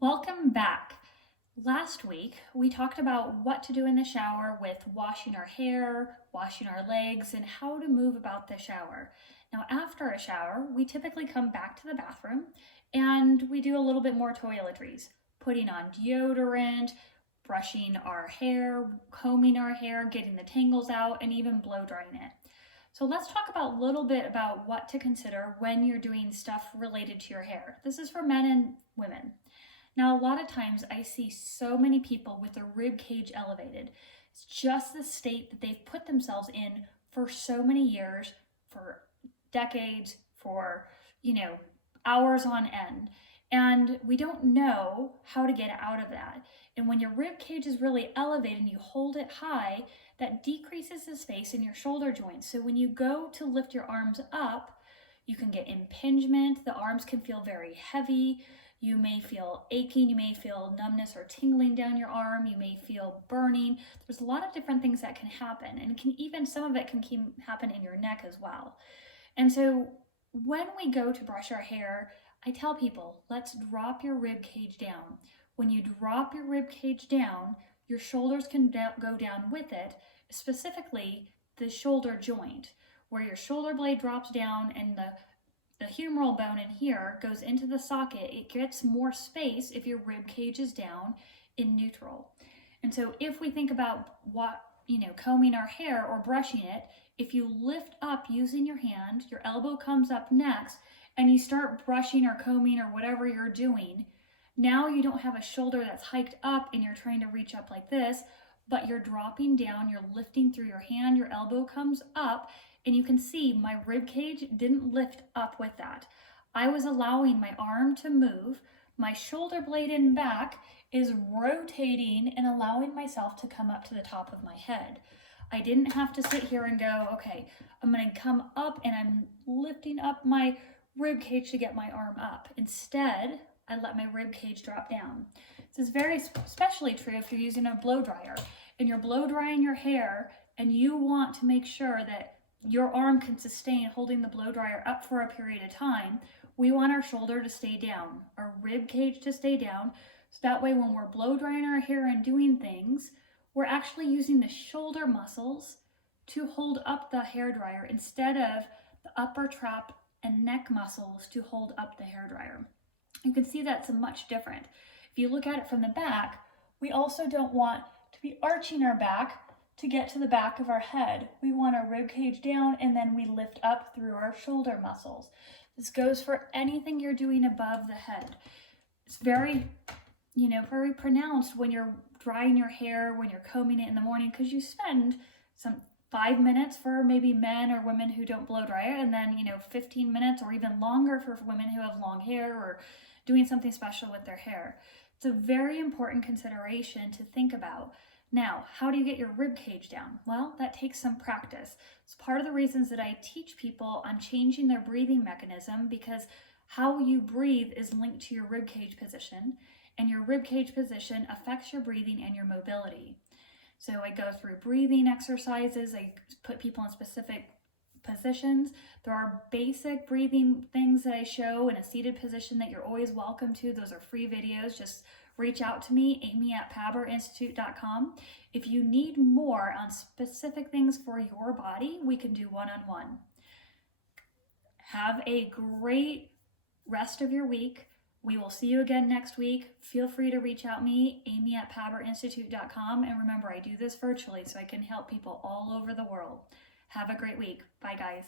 Welcome back. Last week, we talked about what to do in the shower with washing our hair, washing our legs, and how to move about the shower. Now, after a shower, we typically come back to the bathroom and we do a little bit more toiletries, putting on deodorant, brushing our hair, combing our hair, getting the tangles out, and even blow drying it. So let's talk about a little bit about what to consider when you're doing stuff related to your hair. This is for men and women. Now, a lot of times I see so many people with their rib cage elevated. It's just the state that they've put themselves in for so many years, for decades, for, hours on end. And we don't know how to get out of that. And when your rib cage is really elevated and you hold it high, that decreases the space in your shoulder joints. So when you go to lift your arms up, you can get impingement. The arms can feel very heavy. You may feel aching, you may feel numbness or tingling down your arm, you may feel burning. There's a lot of different things that can happen, and some of it can happen in your neck as well. And so when we go to brush our hair, I tell people, let's drop your rib cage down. When you drop your rib cage down, your shoulders can go down with it, specifically the shoulder joint, where your shoulder blade drops down and the humeral bone in here goes into the socket. It gets more space if your rib cage is down in neutral. And so if we think about combing our hair or brushing it, if you lift up using your hand, your elbow comes up next, and you start brushing or combing or whatever you're doing, now you don't have a shoulder that's hiked up and you're trying to reach up like this, but you're dropping down, you're lifting through your hand, your elbow comes up, and you can see my rib cage didn't lift up with that. I was allowing my arm to move. My shoulder blade in back is rotating and allowing myself to come up to the top of my head. I didn't have to sit here and go, okay, I'm going to come up and I'm lifting up my rib cage to get my arm up. Instead, I let my rib cage drop down. This is very especially true if you're using a blow dryer and you're blow drying your hair and you want to make sure that your arm can sustain holding the blow dryer up for a period of time. We want our shoulder to stay down, our rib cage to stay down, so that way when we're blow drying our hair and doing things, we're actually using the shoulder muscles to hold up the hair dryer instead of the upper trap and neck muscles to hold up the hair dryer. You can see that's much different. If you look at it from the back, we also don't want to be arching our back to get to the back of our head. We want our rib cage down and then we lift up through our shoulder muscles. This goes for anything you're doing above the head. It's very pronounced when you're drying your hair, when you're combing it in the morning, because you spend some 5 minutes for maybe men or women who don't blow dry it, and then 15 minutes or even longer for women who have long hair or doing something special with their hair. It's a very important consideration to think about. Now, how do you get your rib cage down? Well, that takes some practice. It's part of the reasons that I teach people on changing their breathing mechanism, because how you breathe is linked to your rib cage position, and your rib cage position affects your breathing and your mobility. So I go through breathing exercises, I put people in specific positions. There are basic breathing things that I show in a seated position that you're always welcome to. Those are free videos. Just reach out to me, amy@paberinstitute.com. If you need more on specific things for your body, we can do one-on-one. Have a great rest of your week. We will see you again next week. Feel free to reach out me, amy@paberinstitute.com. And remember, I do this virtually so I can help people all over the world. Have a great week. Bye, guys.